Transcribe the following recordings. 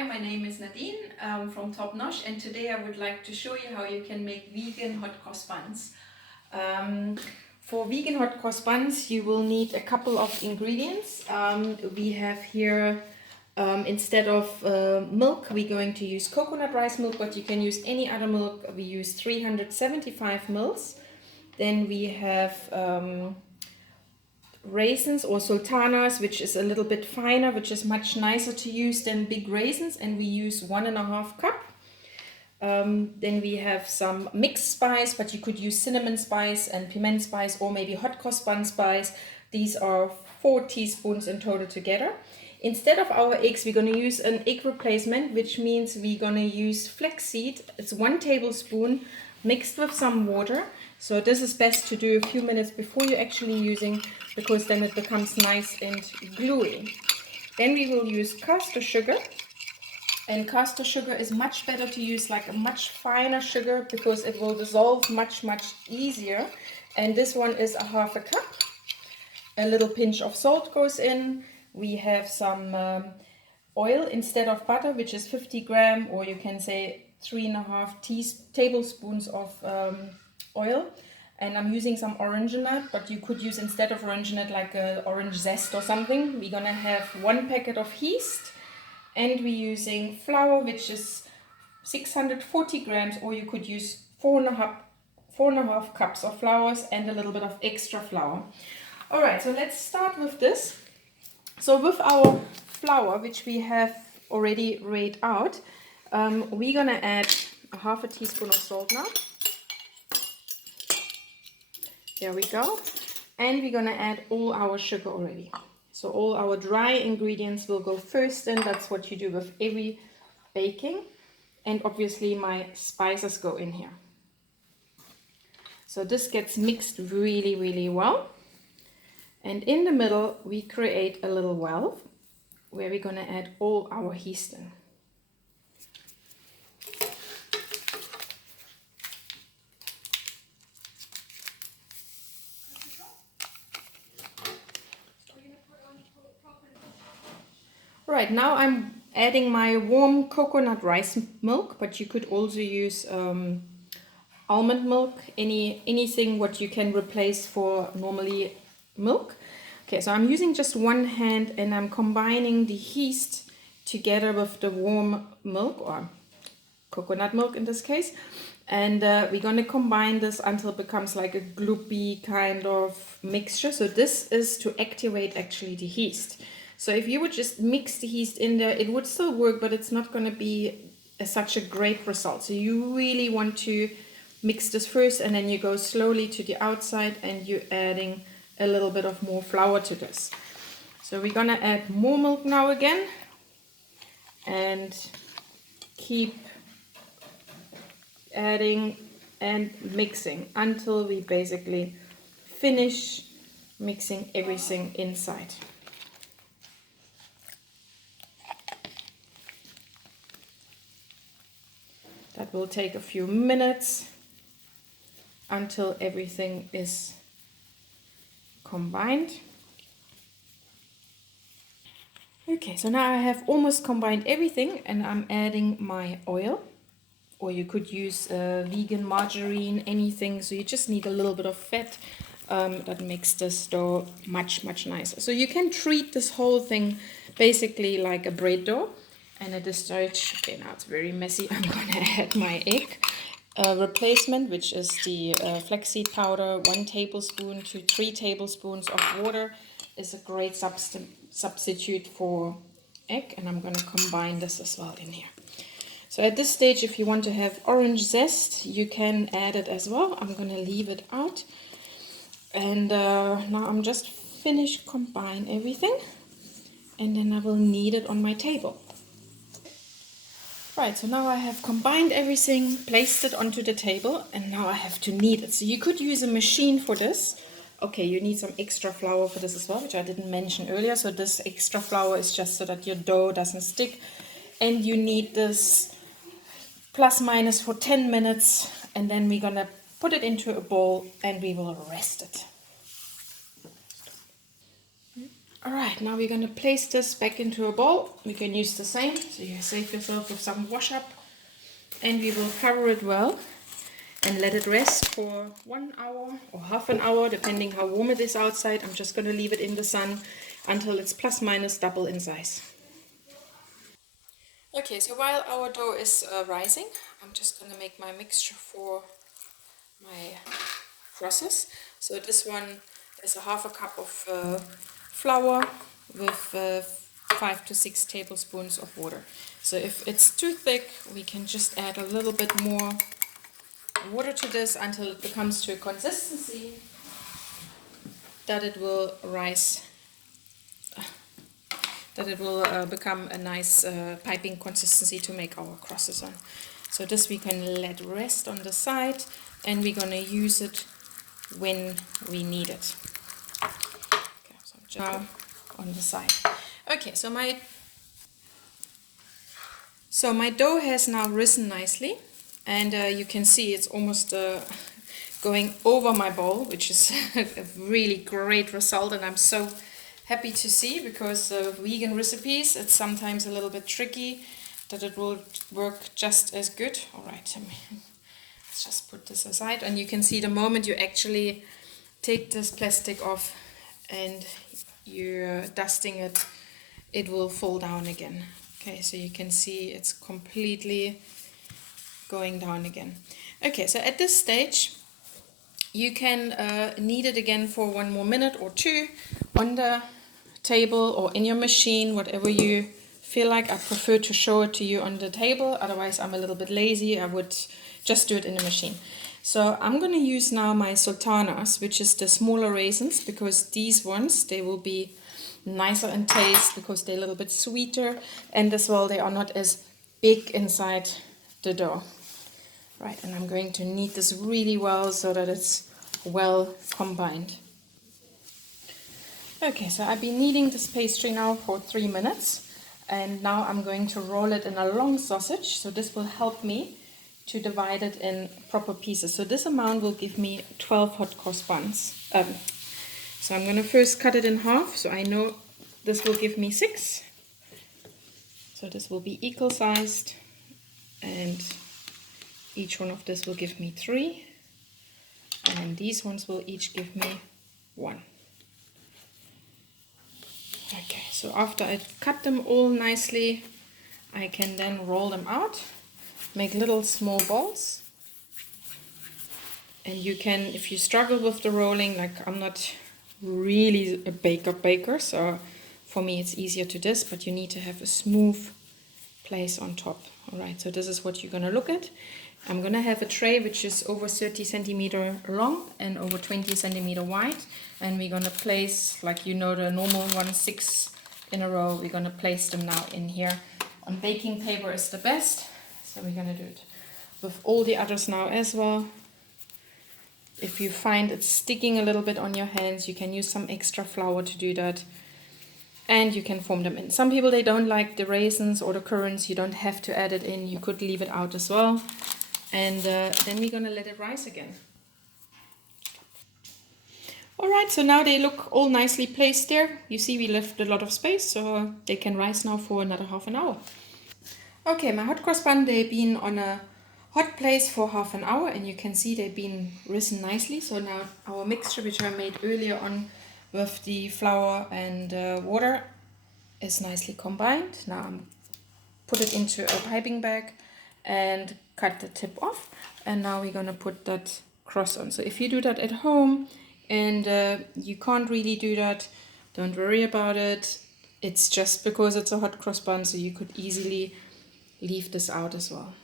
Hi, my name is Nadine from Nosh, and today I would like to show you how you can make vegan hot cross buns. For vegan hot cross buns you will need a couple of ingredients. We have here, instead of milk, we're going to use coconut rice milk, but you can use any other milk. We use 375 mils. Then we have raisins or sultanas, which is a little bit finer, which is much nicer to use than big raisins, and we use 1.5 cup. Then we have some mixed spice, but you could use cinnamon spice and piment spice, or maybe hot cross bun spice. These are 4 teaspoons in total together. Instead of our eggs, we're going to use an egg replacement, which means we're going to use flaxseed. It's 1 tablespoon mixed with some water. So this is best to do a few minutes before you're actually using, because then it becomes nice and gluey. Then we will use caster sugar. And caster sugar is much better to use, like a much finer sugar, because it will dissolve much easier. And this one is 1/2 cup. A little pinch of salt goes in. We have some oil instead of butter, which is 50 grams, or you can say 3.5 tablespoons of oil. And I'm using some orange nut, but you could use, instead of orange nut, like a orange zest or something. We're gonna have 1 packet of yeast, and we're using flour, which is 640 grams, or you could use 4.5 cups of flours and a little bit of extra flour. All right, so let's start with this. So with our flour, which we have already weighed out, we're gonna add 1/2 teaspoon of salt now. There we go. And we're gonna add all our sugar already. So all our dry ingredients will go first in. That's what you do with every baking. And obviously my spices go in here. So this gets mixed really well. And in the middle we create a little valve where we're gonna add all our yeast in. Right, now I'm adding my warm coconut rice milk, but you could also use almond milk, anything what you can replace for normally milk. Okay, so I'm using just one hand, and I'm combining the yeast together with the warm milk, or coconut milk in this case. And we're going to combine this until it becomes like a gloopy kind of mixture. So this is to activate actually the yeast. So if you would just mix the yeast in there, it would still work, but it's not going to be such a great result. So you really want to mix this first, and then you go slowly to the outside, and you're adding a little bit of more flour to this. So we're going to add more milk now again, and keep adding and mixing until we basically finish mixing everything inside. That will take a few minutes until everything is combined. Okay, so now I have almost combined everything, and I'm adding my oil, or you could use vegan margarine, anything. So you just need a little bit of fat. That makes this dough much nicer. So you can treat this whole thing basically like a bread dough. And at this stage, okay, now it's very messy, I'm gonna add my egg replacement, which is the flaxseed powder. 1 tablespoon to 3 tablespoons of water is a great substitute for egg, and I'm gonna combine this as well in here. So at this stage, if you want to have orange zest, you can add it as well. I'm gonna leave it out. And now I'm just finished combine everything, and then I will knead it on my table. Right, so now I have combined everything, placed it onto the table, and now I have to knead it. So you could use a machine for this. Okay, you need some extra flour for this as well, which I didn't mention earlier. So this extra flour is just so that your dough doesn't stick. And you need this plus minus for 10 minutes, and then we're gonna put it into a bowl and we will rest it. Alright, now we're going to place this back into a bowl. We can use the same, so you save yourself with some wash up. And we will cover it well and let it rest for 1 hour or half an hour, depending how warm it is outside. I'm just going to leave it in the sun until it's plus minus double in size. Okay, so while our dough is rising, I'm just going to make my mixture for my process. So this one is a half a cup of flour with 5 to 6 tablespoons of water. So if it's too thick, we can just add a little bit more water to this until it becomes to a consistency that it will rise, that it will become a nice piping consistency to make our crosses on. So this we can let rest on the side, and we're going to use it when we need it. Okay, so just now on the side. Okay, so my dough has now risen nicely, and you can see it's almost going over my bowl, which is a really great result, and I'm so happy to see, because vegan recipes, it's sometimes a little bit tricky that it will work just as good. All right, let's just put this aside, and you can see the moment you actually take this plastic off and you're dusting it, it will fall down again. Okay, so you can see it's completely going down again. Okay, so at this stage you can knead it again for 1 more minute or 2 on the table or in your machine, whatever you feel like. I prefer to show it to you on the table, otherwise I'm a little bit lazy. I would just do it in the machine. So I'm going to use now my sultanas, which is the smaller raisins, because these ones, they will be nicer in taste because they're a little bit sweeter, and as well they are not as big inside the dough. Right, and I'm going to knead this really well so that it's well combined. Okay, so I've been kneading this pastry now for 3 minutes, and now I'm going to roll it in a long sausage. So this will help me to divide it in proper pieces. So this amount will give me 12 hot cross buns. So I'm going to first cut it in half, so I know this will give me 6. So this will be equal sized, and each one of this will give me 3, and these ones will each give me 1. Okay, so after I cut them all nicely, I can then roll them out, make little small balls. And you can, if you struggle with the rolling, like I'm not really a baker, so for me it's easier to this, but you need to have a smooth place on top. Alright, so this is what you're going to look at. I'm going to have a tray which is over 30 centimeter long and over 20 centimeter wide, and we're going to place, like you know, the normal 6 in a row. We're going to place them now in here. On baking paper is the best, so we're going to do it with all the others now as well. If you find it sticking a little bit on your hands, you can use some extra flour to do that. And you can form them in. Some people, they don't like the raisins or the currants. You don't have to add it in. You could leave it out as well. And then we're going to let it rise again. Alright, so now they look all nicely placed there. You see we left a lot of space, so they can rise now for another half an hour. Okay, my hot cross bun, they've been on a hot place for half an hour, and you can see they've been risen nicely. So now our mixture, which I made earlier on with the flour and water, is nicely combined. Now I'm put it into a piping bag and cut the tip off, and now we're gonna put that cross on. So if you do that at home and you can't really do that, don't worry about it. It's just because it's a hot cross bun, so you could easily leave this out as well.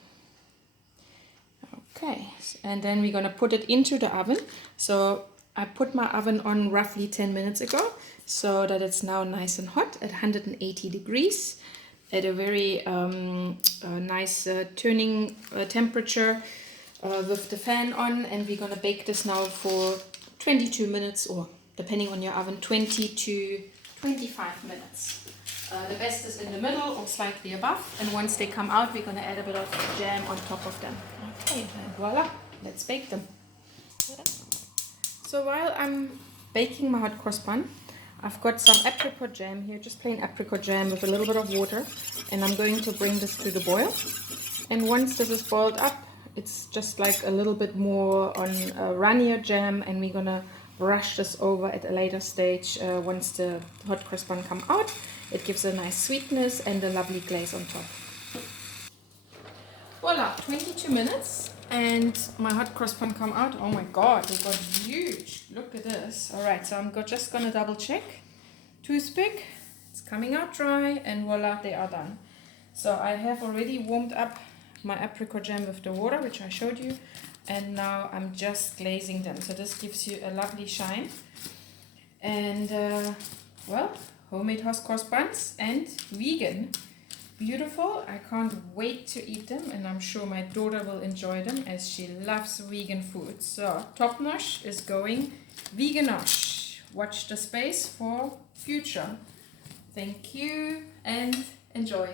Okay, and then we're gonna put it into the oven. So I put my oven on roughly 10 minutes ago, so that it's now nice and hot at 180 degrees at a very nice turning temperature with the fan on, and we're gonna bake this now for 22 minutes, or depending on your oven, 20 to 25 minutes. The best is in the middle or slightly above, and once they come out, we're gonna add a bit of jam on top of them. Okay, and voila, let's bake them. So while I'm baking my hot cross bun, I've got some apricot jam here, just plain apricot jam with a little bit of water, and I'm going to bring this to the boil. And once this is boiled up, it's just like a little bit more on a runnier jam, and we're gonna brush this over at a later stage once the hot cross bun come out. It gives a nice sweetness and a lovely glaze on top. Voila, 22 minutes and my hot cross bun come out. Oh my god, they got huge. Look at this. Alright, so I'm just gonna double check. Toothpick, it's coming out dry, and voila, they are done. So I have already warmed up my apricot jam with the water, which I showed you, and now I'm just glazing them. So this gives you a lovely shine. And well, homemade hot cross buns and vegan. Beautiful. I can't wait to eat them, and I'm sure my daughter will enjoy them as she loves vegan food. So top Nosh is going vegan Nosh. Watch the space for future. Thank you and enjoy.